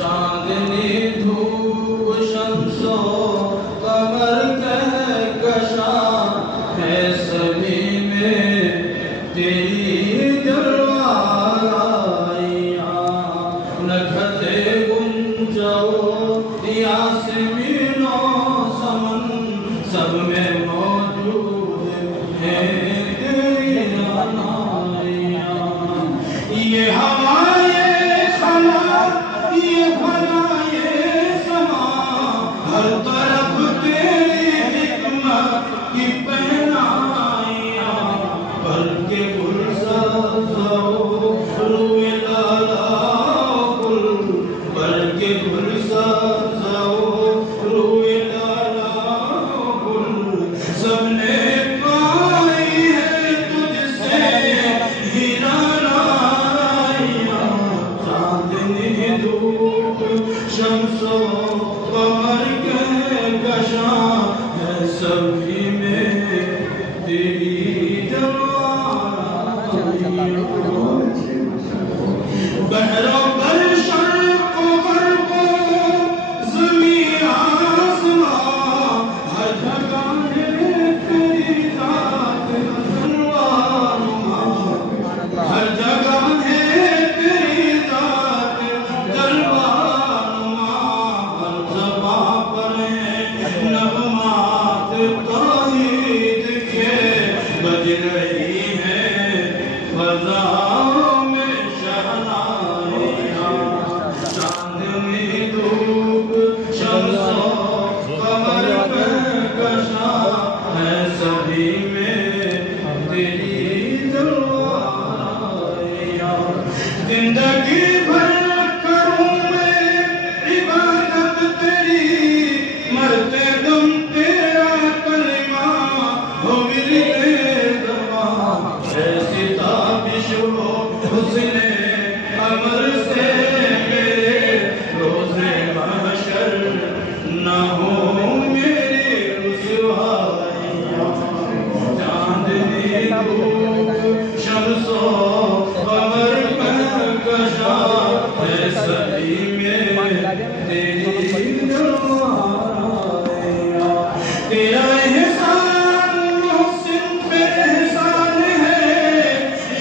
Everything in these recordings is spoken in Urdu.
چاندنی دھوپ شمس و قمر کہکشاں ہے سبھی میں تیری جلوائیاں نکھتے گنجو یاسمین و سمن سب میں موجود ہے تیری عنایاں یہ ہوا یہ خلا یہ بھلا یہ سما ہر طرف تیری حکمت کی پہنائیاں پل کے گل سبزو روئے لالا گل پل کے گل سبزو روئے لالا گل سب نے پائی ہے تجھ سے ہیرا لائیاں چاندنی دھوپ شمس و قمر کہکشاں ہے سبھی میں تیری جلوائیاں بحر و بر شرق و غرب و زمین آسمان ہر جگہ ہے تیری ذات جلوہ ہر جگہ ہے تیری ذات جلوہ ہر زباں پر ہیں نغمات توحید کے بج رہی ہیں فضا میں شہنائیاں چاندنی دھوپ شمس و قمر کہکشاں ہے سبھی میں تیری جلوائیاں زندگی بھر کروں میں عبادت تیری مرتے دم تیرا کلمہ ہو میرے زبان ایسی تابش ہو حسن عمل سے میرے روز محشر نہ ہو میری رسوائیاں چاندنی دھوپ شمس و قمر کہکشاں ہے سبھی میں تیری جلوائیاں تیرا احسان محسن پہ احسان ہے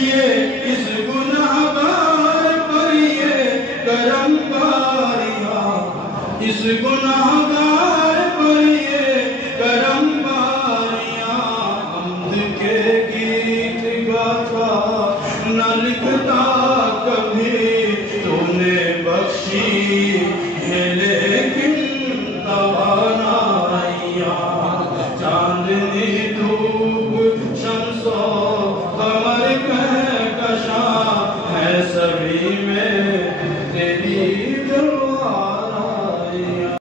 یہ اس گناہگار پر یہ کرم کاریاں اس گناہگار پر یہ کرم کاریاں حمد کے گیت گاتا نہ لکھتا کبھی تو نے بخشی ہے لیکن توانائیاں چاندنی دھوپ شمس و قمر کہکشاں ہے سبھی میں تیری جلوائیاں